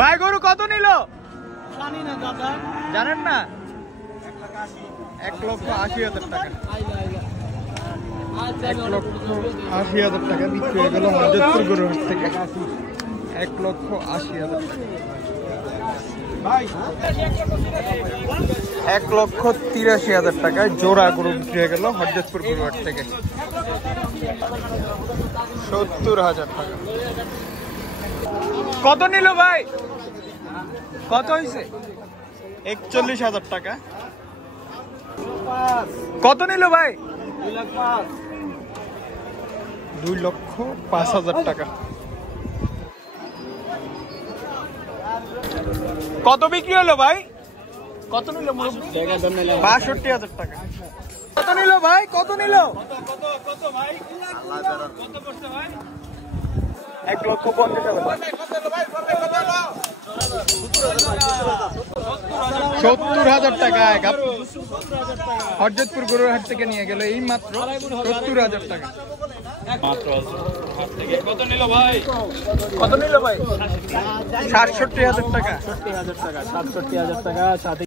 ভাই গরু কত নিল জানেন না? 1,80,000 টাকা। 1,80,000 টাকা বিক্রি হয়ে গেল হযরতপুর গরুর হাট থেকে। 1,80,000 টাকা। 1,83,000 টাকায় জোড়া গরু বিক্রি হয়ে গেল হযরতপুর গরুর হাট থেকে। 70,000 টাকা। কত নিল ভাই? কত হয়েছে? 41,000 টাকা। কত নিল ভাই? 2,05,000 টাকা। কত বিক্রি হলো ভাই? কত নিল? 62,000 টাকা। কত নিল ভাই? কত নিল? 1,50,000 টাকায় হযরতপুর গরুর হাট থেকে নিয়ে গেল এই মাত্র 70,000 টাকা। কত নিল ভাই? কত নিল ভাই? 67,000 টাকা। 67,000 টাকা।